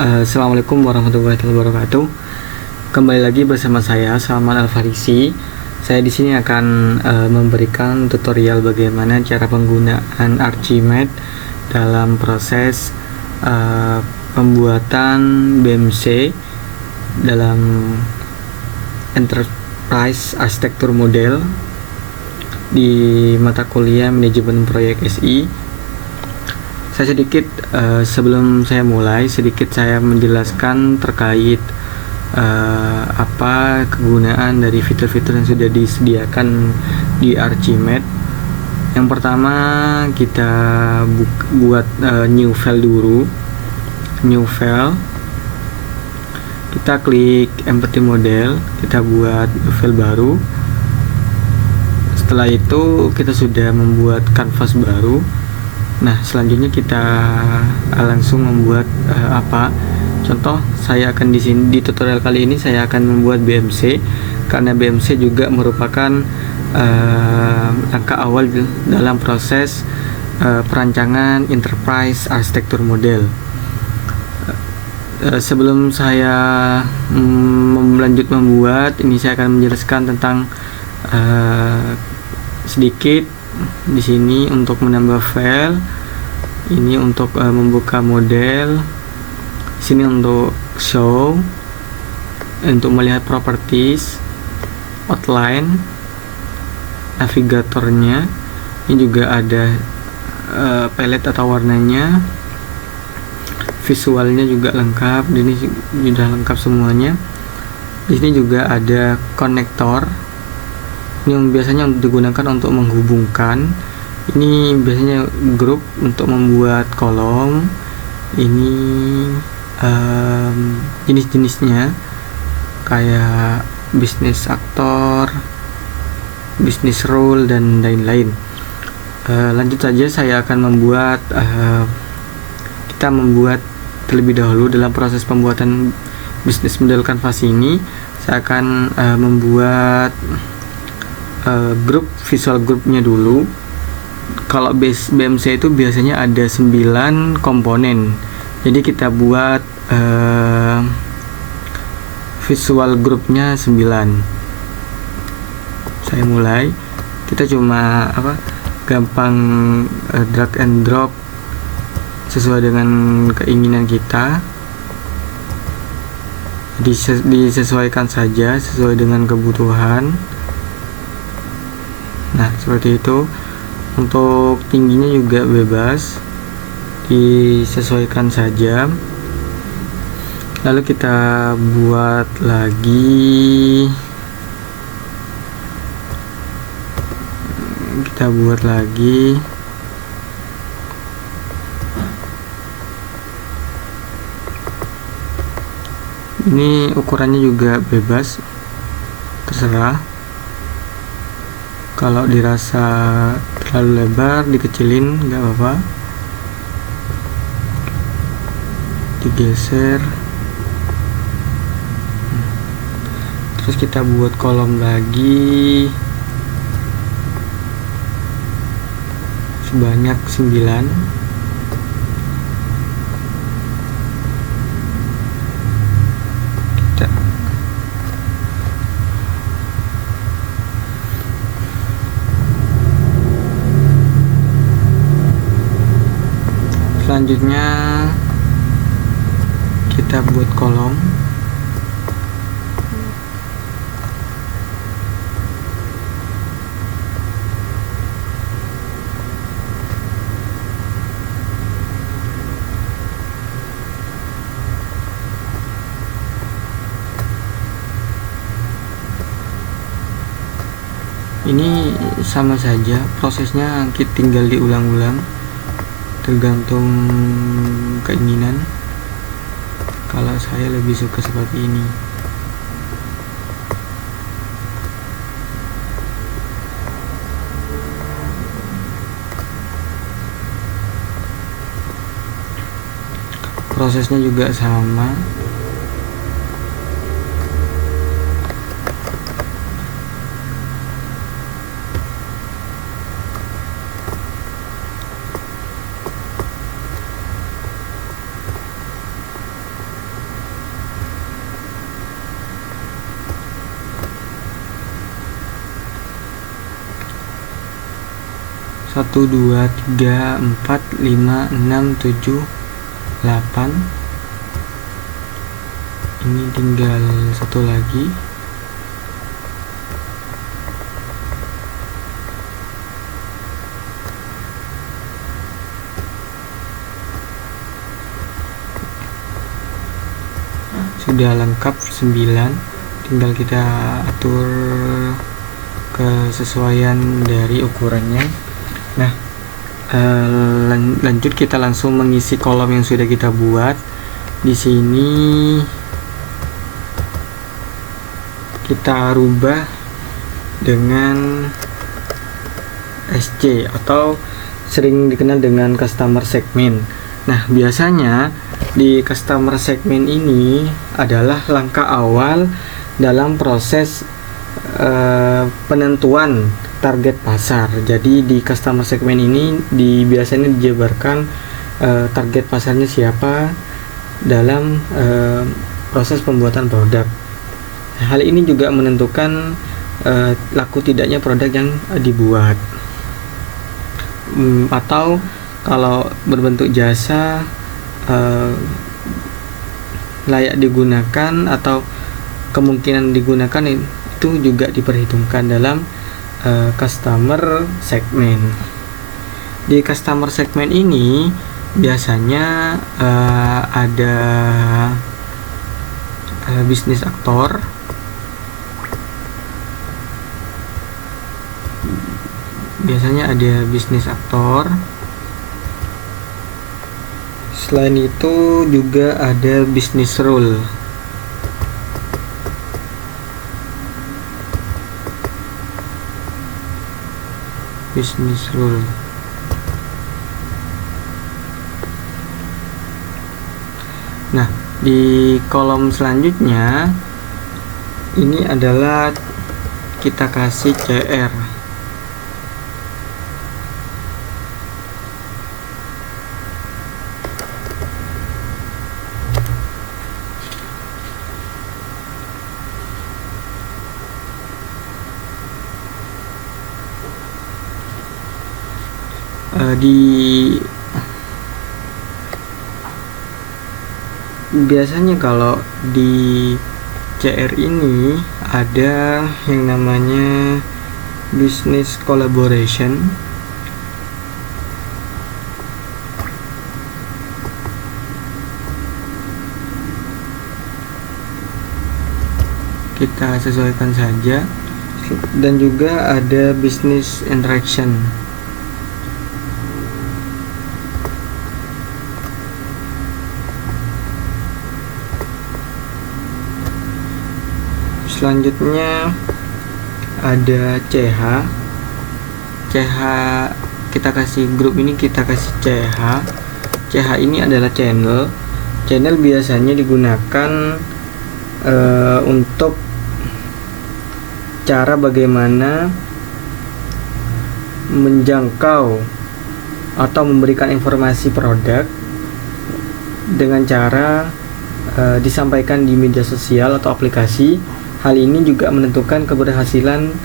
Assalamualaikum warahmatullahi wabarakatuh. Kembali lagi bersama saya Salman Al-Farisi. Saya di sini akan memberikan tutorial bagaimana cara penggunaan Archimedes dalam proses pembuatan BMC dalam Enterprise Architecture Model di mata kuliah Manajemen Proyek SI. Saya sedikit sebelum saya mulai saya menjelaskan terkait apa kegunaan dari fitur-fitur yang sudah disediakan di Archimedes. Yang pertama kita buat new file dulu. New file, kita klik empty model, kita buat file baru. Setelah itu kita sudah membuat kanvas baru. Nah, selanjutnya kita langsung membuat apa? Contoh, saya akan di tutorial kali ini saya akan membuat BMC, karena BMC juga merupakan langkah awal dalam proses perancangan Enterprise Architecture Model. Sebelum saya lanjut membuat, ini saya akan menjelaskan tentang sedikit. Di sini untuk menambah file, ini untuk membuka model, sini untuk show, untuk melihat properties, outline, navigatornya, ini juga ada palette atau warnanya, visualnya juga lengkap. Ini sudah lengkap semuanya. Di sini juga ada konektor. Ini yang biasanya digunakan untuk menghubungkan. Ini biasanya grup untuk membuat kolom. Ini jenis-jenisnya kayak business actor, business rule, dan lain-lain. Lanjut saja, saya akan membuat kita membuat terlebih dahulu. Dalam proses pembuatan business model canvas ini, saya akan membuat grup, visual grupnya dulu. Kalau BMC itu biasanya ada 9 komponen, jadi kita buat visual grupnya 9. Saya mulai, kita cuma gampang drag and drop sesuai dengan keinginan kita. Disesuaikan saja sesuai dengan kebutuhan. Nah, seperti itu. Untuk tingginya juga bebas, disesuaikan saja. Lalu kita buat lagi. Ini ukurannya juga bebas, terserah. Kalau dirasa terlalu lebar, dikecilin, nggak apa-apa. Digeser. Terus kita buat kolom lagi sebanyak 9. Selanjutnya kita buat kolom. Ini sama saja prosesnya, kita tinggal diulang-ulang tergantung keinginan. Kalau saya lebih suka seperti ini. Prosesnya juga sama. 1 2 3 4 5 6 7 8. Ini tinggal satu lagi. Sudah lengkap 9, tinggal kita atur kesesuaian dari ukurannya. Nah, lanjut kita langsung mengisi kolom yang sudah kita buat. Di sini kita rubah dengan SC atau sering dikenal dengan customer segment. Nah, biasanya di customer segment ini adalah langkah awal dalam proses penentuan target pasar. Jadi di customer segment ini biasanya dijabarkan target pasarnya siapa dalam proses pembuatan produk. Hal ini juga menentukan laku tidaknya produk yang dibuat. Atau kalau berbentuk jasa, layak digunakan atau kemungkinan digunakan itu juga diperhitungkan dalam customer segment. Di customer segment ini biasanya ada bisnis aktor, selain itu juga ada business rule. Nah, di kolom selanjutnya ini adalah kita kasih CR. Biasanya kalau di CR ini ada yang namanya business collaboration. Kita sesuaikan saja. Dan juga ada business interaction. Selanjutnya ada CH. Kita kasih grup ini, kita kasih CH. CH ini adalah channel. Channel biasanya digunakan untuk cara bagaimana menjangkau atau memberikan informasi produk dengan cara disampaikan di media sosial atau aplikasi. Hal ini juga menentukan keberhasilan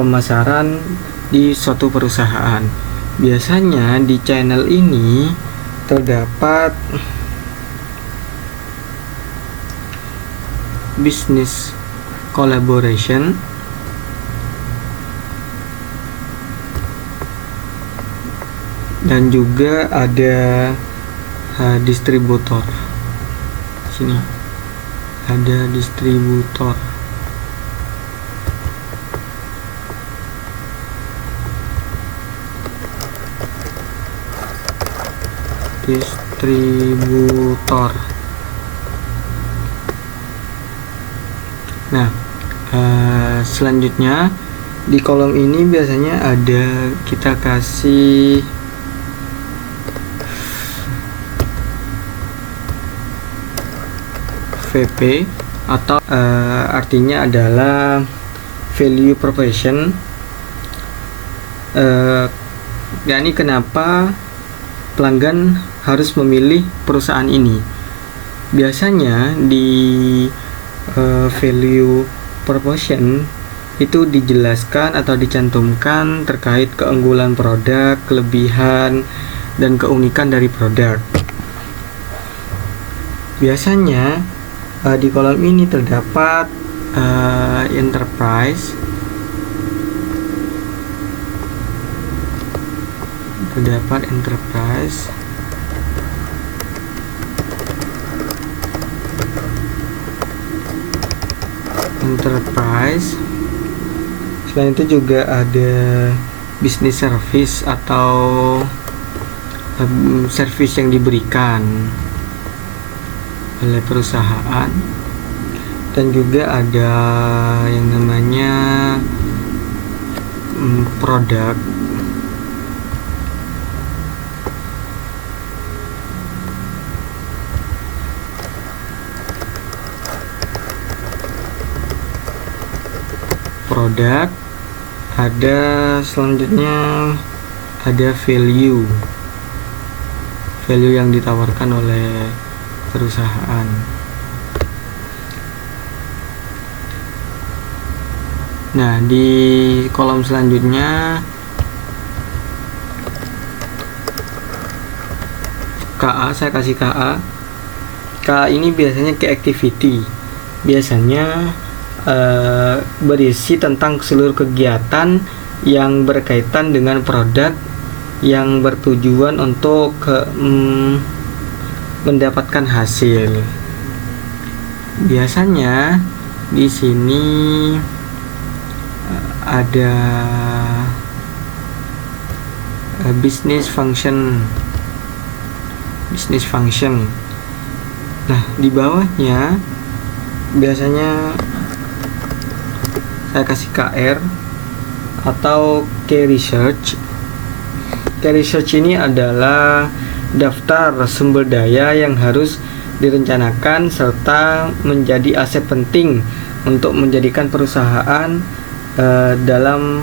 pemasaran di suatu perusahaan. Biasanya di channel ini terdapat business collaboration, dan juga ada distributor. Sini ada distributor. Nah, selanjutnya di kolom ini biasanya ada kita kasih VP atau artinya adalah value proposition. Yakni kenapa pelanggan harus memilih perusahaan ini. Biasanya di value proposition itu dijelaskan atau dicantumkan terkait keunggulan produk, kelebihan, dan keunikan dari produk. Biasanya di kolom ini terdapat enterprise, selain itu juga ada business service atau service yang diberikan oleh perusahaan, dan juga ada yang namanya produk. Ada selanjutnya ada value yang ditawarkan oleh perusahaan. Nah, di kolom selanjutnya KA, saya kasih KA. KA ini biasanya key activity. Biasanya berisi tentang seluruh kegiatan yang berkaitan dengan produk yang bertujuan untuk mendapatkan hasil. Biasanya di sini ada business function. Nah, di bawahnya biasanya saya kasih KR atau key research. Key research ini adalah daftar sumber daya yang harus direncanakan serta menjadi aset penting untuk menjadikan perusahaan dalam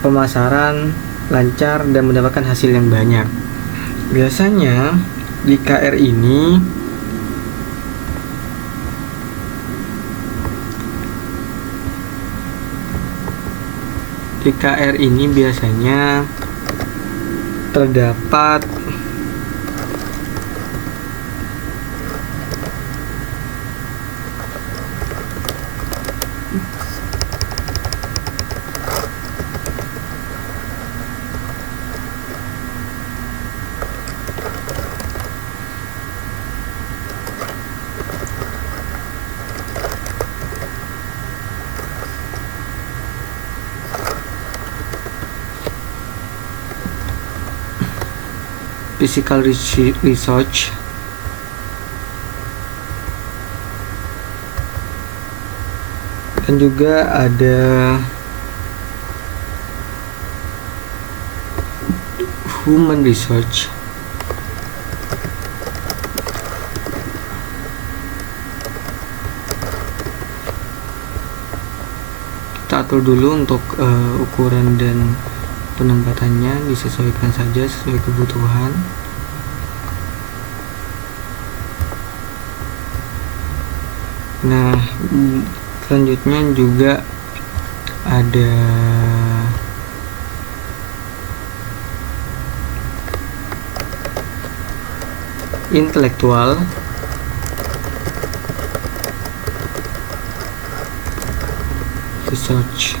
pemasaran lancar dan mendapatkan hasil yang banyak. Biasanya di KR ini biasanya terdapat physical research, dan juga ada human research. Kita atur dulu untuk ukuran dan penempatannya, disesuaikan saja sesuai kebutuhan. Nah, selanjutnya juga ada intellectual, research.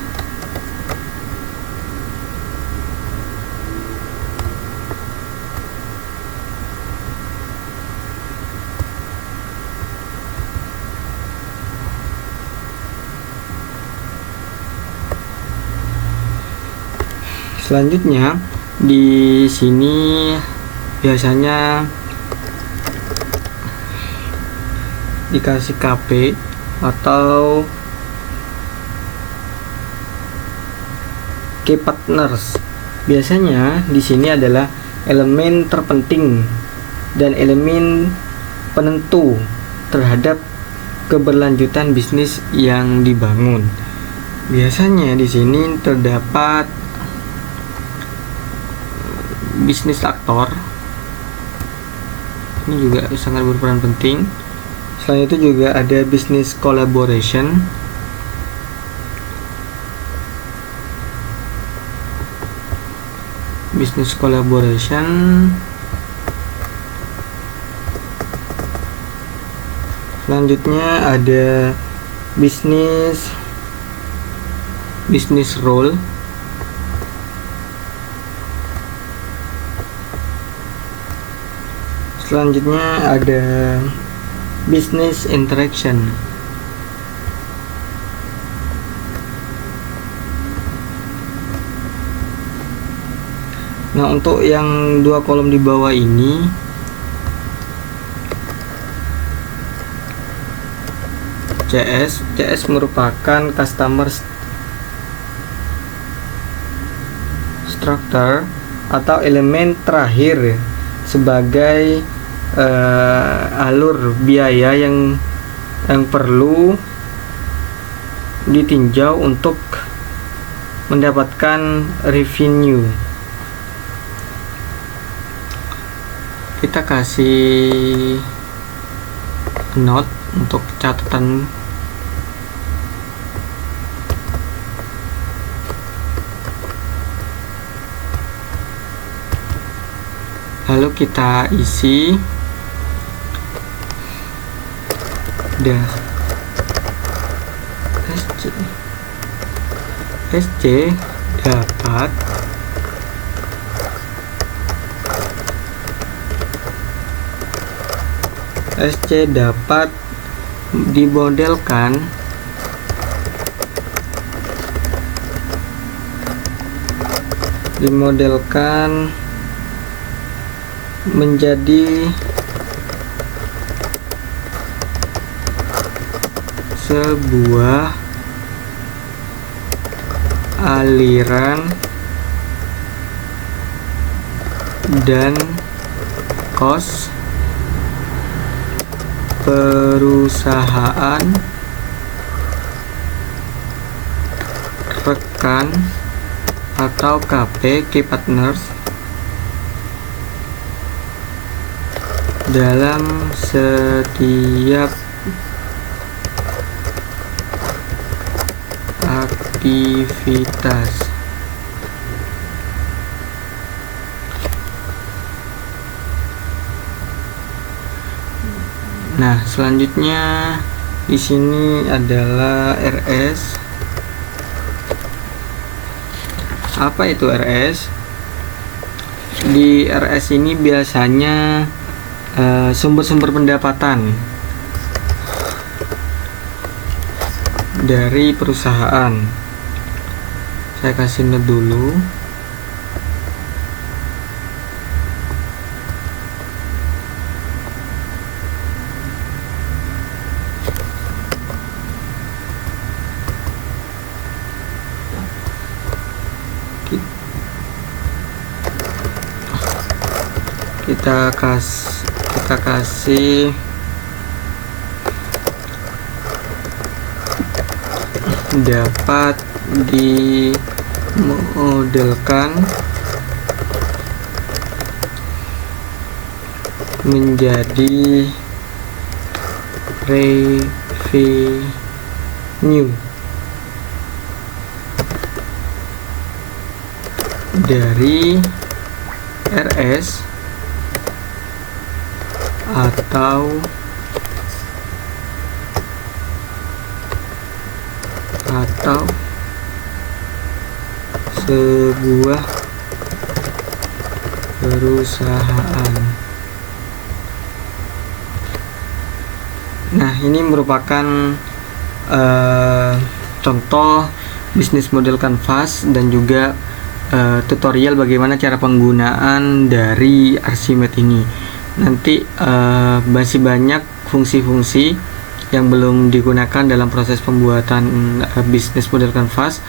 Selanjutnya di sini biasanya dikasih KP atau key partners. Biasanya di sini adalah elemen terpenting dan elemen penentu terhadap keberlanjutan bisnis yang dibangun. Biasanya di sini terdapat bisnis aktor, ini juga sangat berperan penting. Selain itu juga ada business collaboration, business collaboration. Selanjutnya ada business role. Selanjutnya ada business interaction. Nah, untuk yang dua kolom di bawah ini CS merupakan customer structure atau elemen terakhir sebagai alur biaya yang perlu ditinjau untuk mendapatkan revenue. Kita kasih note untuk catatan. Lalu kita isi SC dapat dimodelkan menjadi sebuah aliran dan kos perusahaan rekan atau KP Key Partners dalam setiap aktivitas. Nah, selanjutnya di sini adalah RS. Apa itu RS? Di RS ini biasanya sumber-sumber pendapatan dari perusahaan. Saya kasih note dulu. Kita kasih dapat dimodelkan menjadi revenue dari RS atau sebuah perusahaan. Nah, ini merupakan contoh bisnis model Canvas dan juga tutorial bagaimana cara penggunaan dari Archimedes ini. Nanti masih banyak fungsi-fungsi yang belum digunakan dalam proses pembuatan bisnis model Canvas.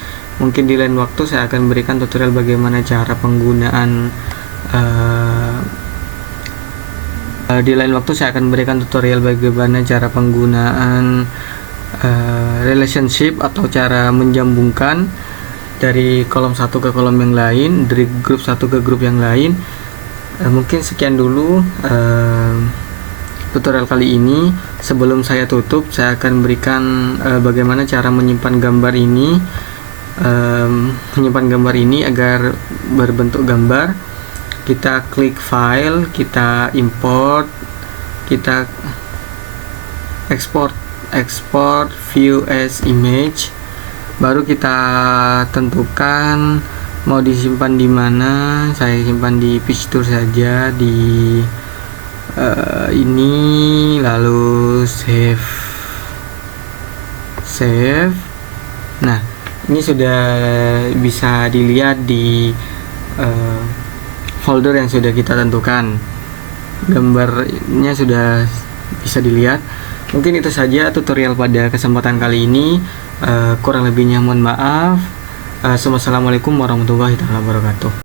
Mungkin di lain waktu saya akan berikan tutorial bagaimana cara penggunaan relationship atau cara menjambungkan dari kolom satu ke kolom yang lain, dari grup satu ke grup yang lain. Mungkin sekian dulu tutorial kali ini. Sebelum saya tutup, saya akan berikan bagaimana cara menyimpan gambar ini menyimpan gambar ini agar berbentuk gambar, kita klik file, kita import, kita export view as image, baru kita tentukan mau disimpan di mana. Saya simpan di picture saja, di ini, lalu save. Nah, ini sudah bisa dilihat di folder yang sudah kita tentukan. Gambarnya sudah bisa dilihat. Mungkin itu saja tutorial pada kesempatan kali ini. Kurang lebihnya mohon maaf. Assalamualaikum warahmatullahi wabarakatuh.